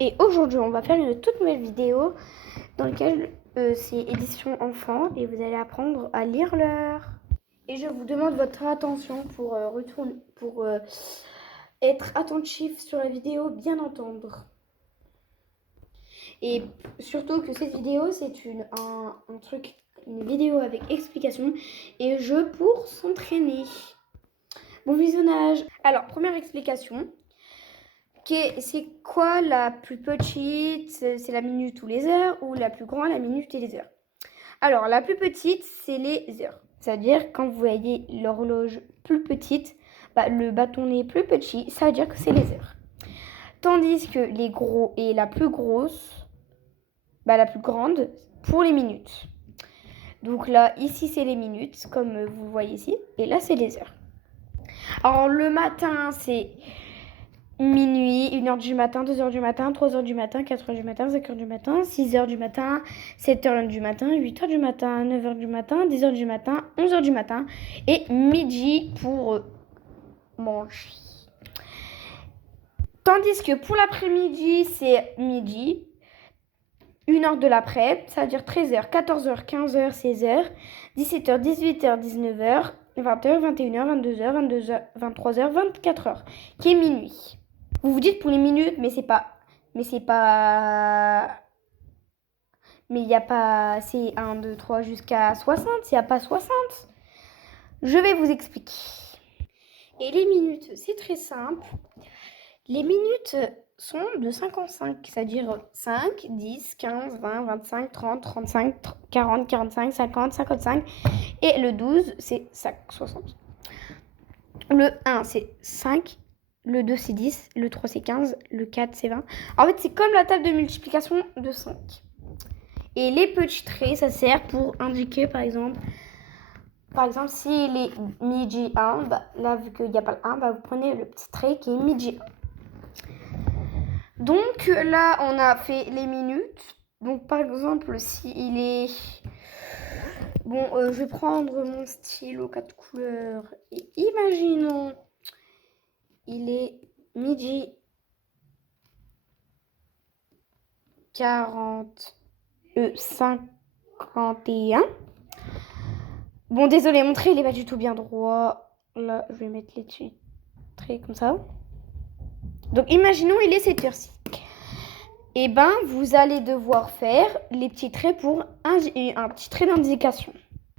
Et aujourd'hui, on va faire une toute nouvelle vidéo dans laquelle c'est édition enfant et vous allez apprendre à lire l'heure. Et je vous demande votre attention pour être attentif sur la vidéo, bien entendre. Et surtout que cette vidéo, c'est une vidéo avec explication et jeu pour s'entraîner. Bon visionnage. Alors, première explication. C'est quoi la plus petite? C'est la minute ou les heures, ou la plus grande, la minute et les heures? Alors, la plus petite, c'est les heures. C'est-à-dire, quand vous voyez l'horloge plus petite, le bâtonnet plus petit, ça veut dire que c'est les heures. Tandis que les gros et la plus grosse, la plus grande, pour les minutes. Donc là, ici, c'est les minutes, comme vous le voyez ici. Et là, c'est les heures. Alors, le matin, c'est minuit, 1h du matin, 2h du matin, 3h du matin, 4h du matin, 5h du matin, 6h du matin, 7h du matin, 8h du matin, 9h du matin, 10h du matin, 11h du matin et midi pour manger. Tandis que pour l'après-midi, c'est midi, 1h de l'après, ça veut dire 13h, 14h, 15h, 16h, 17h, 18h, 19h, 20h, 21h, 22h, 23h, 24h, qui est minuit. Vous vous dites pour les minutes, mais il n'y a pas, c'est 1, 2, 3 jusqu'à 60, il n'y a pas 60. Je vais vous expliquer. Et les minutes, c'est très simple. Les minutes sont de 5 en 5, c'est-à-dire 5, 10, 15, 20, 25, 30, 35, 40, 45, 50, 55. Et le 12, c'est 60. Le 1, c'est 5. Le 2, c'est 10. Le 3, c'est 15. Le 4, c'est 20. En fait, c'est comme la table de multiplication de 5. Et les petits traits, ça sert pour indiquer, par exemple, s'il est midi 1, là, vu qu'il n'y a pas le 1, vous prenez le petit trait qui est midi 1. Donc, là, on a fait les minutes. Donc, par exemple, s'il est... Bon, je vais prendre mon stylo 4 couleurs. Et imaginons, il est midi 51. Bon, désolé, mon trait, il n'est pas du tout bien droit. Là, je vais mettre les petits traits comme ça. Donc, imaginons, il est 7h06. Et vous allez devoir faire les petits traits pour un petit trait d'indication.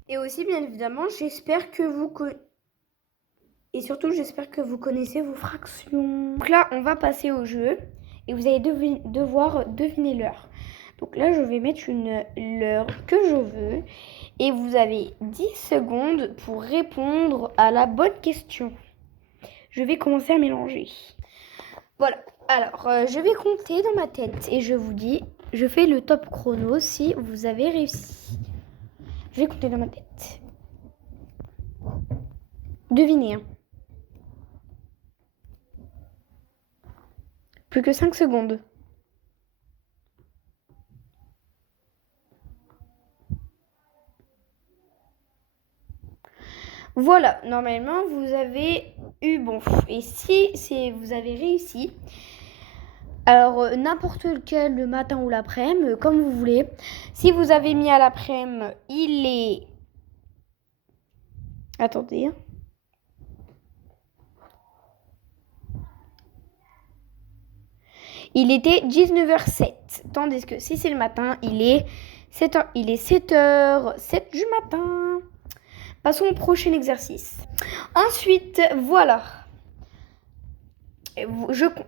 Et aussi, bien évidemment, j'espère que vous connaissez vos fractions. Donc là, on va passer au jeu. Et vous allez devoir deviner l'heure. Donc là, je vais mettre l'heure que je veux. Et vous avez 10 secondes pour répondre à la bonne question. Je vais commencer à mélanger. Voilà. Alors, je vais compter dans ma tête. Et je vous dis, je fais le top chrono si vous avez réussi. Je vais compter dans ma tête. Devinez. Plus que 5 secondes. Voilà, normalement, vous avez eu bon. Et si vous avez réussi, alors n'importe lequel, le matin ou l'après-midi, comme vous voulez. Si vous avez mis à l'après-midi, il est... Attendez. Il était 19h07. Tandis que si c'est le matin, il est 7h. Il est 7h07 du matin. Passons au prochain exercice. Ensuite, voilà. Je compte.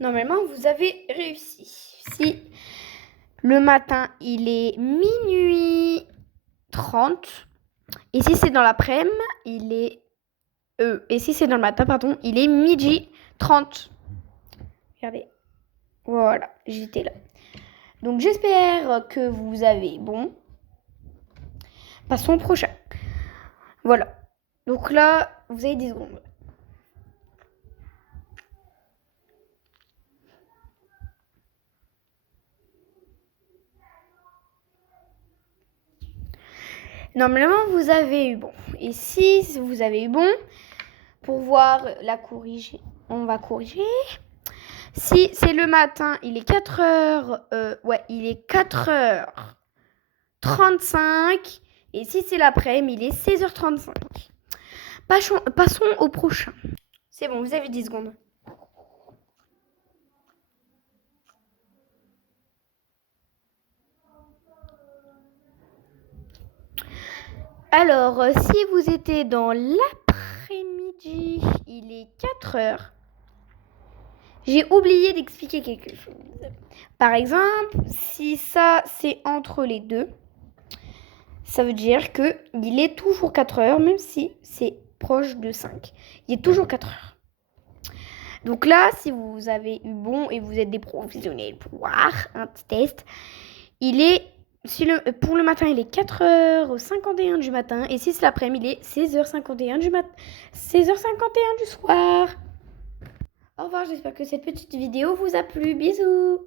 Normalement, vous avez réussi. Si le matin, il est minuit 30. Et si c'est dans l'après-midi, il est... et si c'est dans le matin, pardon, il est midi 30. Regardez. Voilà, j'étais là. Donc, j'espère que vous avez bon. Passons au prochain. Voilà. Donc là, vous avez 10 secondes. Normalement, vous avez eu bon. Et si vous avez eu bon, pour voir la corriger, on va corriger. Si c'est le matin, il est 4h, il est 4h35. Et si c'est l'après-midi, il est 16h35. Passons au prochain. C'est bon, vous avez 10 secondes. Alors, si vous étiez dans l'après-midi, il est 4h. J'ai oublié d'expliquer quelque chose. Par exemple, si ça, c'est entre les deux, ça veut dire qu'il est toujours 4h, même si c'est proche de 5. Il est toujours 4h. Donc là, si vous avez eu bon et vous êtes des professionnels pour voir un petit test, pour le matin, il est 4h51 du matin. Et si c'est l'après-midi, il est 16h51 du matin. 16h51 du soir. Au revoir, j'espère que cette petite vidéo vous a plu. Bisous.